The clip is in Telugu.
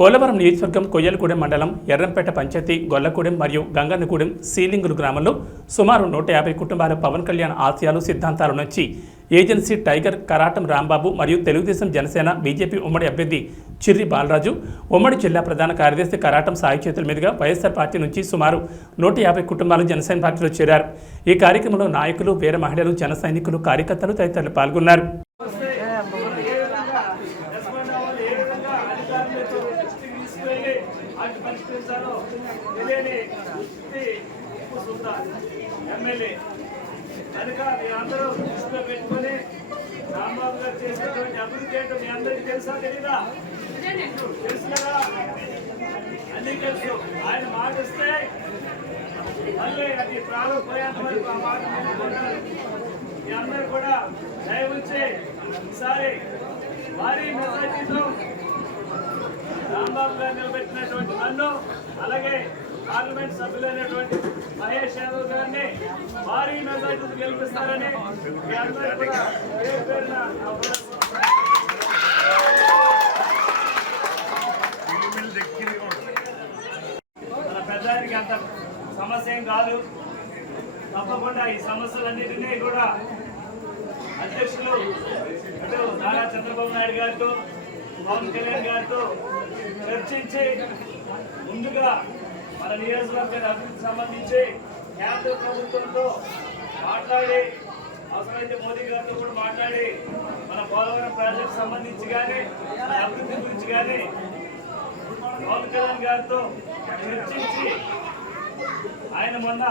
పోలవరం నియోజకవర్గం కొయ్యలగూడెం మండలం ఎర్రంపేట పంచాయతీ గొల్లగూడెం మరియు గంగన్నగూడెం సీలింగులు గ్రామంలో సుమారు నూట యాభై కుటుంబాల పవన్ కళ్యాణ్ ఆశయాలు సిద్ధాంతాల నుంచి ఏజెన్సీ టైగర్ కరాటం రాంబాబు మరియు తెలుగుదేశం జనసేన బీజేపీ ఉమ్మడి అభ్యర్థి చిర్రి బాలరాజు ఉమ్మడి జిల్లా ప్రధాన కార్యదర్శి కరాటం సాయి చేతుల మీదుగా వైఎస్ఆర్ పార్టీ నుంచి సుమారు నూట యాభై కుటుంబాలు జనసేన పార్టీలో చేరారు. ఈ కార్యక్రమంలో నాయకులు వీర మహిళలు జన సైనికులు కార్యకర్తలు తదితరులు పాల్గొన్నారు. అధికారులతో దృష్టికి తీసుకువెళ్ళి వాటిని పరిష్కరించాలో తెలియని వ్యక్తి టిప్పు సుల్తాన్ ఎమ్మెల్యే కనుక మీ అందరూ దృష్టిలో పెట్టుకొని రాంబాబు గారు చేసినటువంటి అభివృద్ధి ఏంటో మీ అందరికీ తెలుసా తెలీదా తెలుసు అన్ని తెలుసు ఆయన మాట ఇస్తే మళ్ళీ అది ప్రాణం పోయేంత వరకు ఆ మాట మీ అందరూ కూడా దయవుంచి ఈసారి భారీ మెజార్టీతో రాంబాబు చేసినటువంటి నన్ను అలాగే పార్లమెంట్ సభ్యులైనటువంటి మహేష్ యాదవ్ గారిని భారీ మెజార్టీ గెలిపిస్తారని మీ అందరూ కూడా పేరు పేరున మన పెద్దానికి అంత సమస్య ఏం కాదు. తప్పకుండా ఈ సమస్యలన్నిటినీ కూడా అధ్యక్షులు అంటే నారా చంద్రబాబు నాయుడు గారితో పవన్ కళ్యాణ్ గారితో చర్చించి ముందుగా మన నియోజకవర్గానికి అభివృద్ధి సంబంధించి కేంద్ర ప్రభుత్వంతో మాట్లాడి అవసరమైతే మోదీ గారితో కూడా మాట్లాడి మన పోలవరం ప్రాజెక్ట్ సంబంధించి కానీ మన అభివృద్ధి గురించి కానీ పవన్ కళ్యాణ్ గారితో చర్చించి ఆయన మొన్న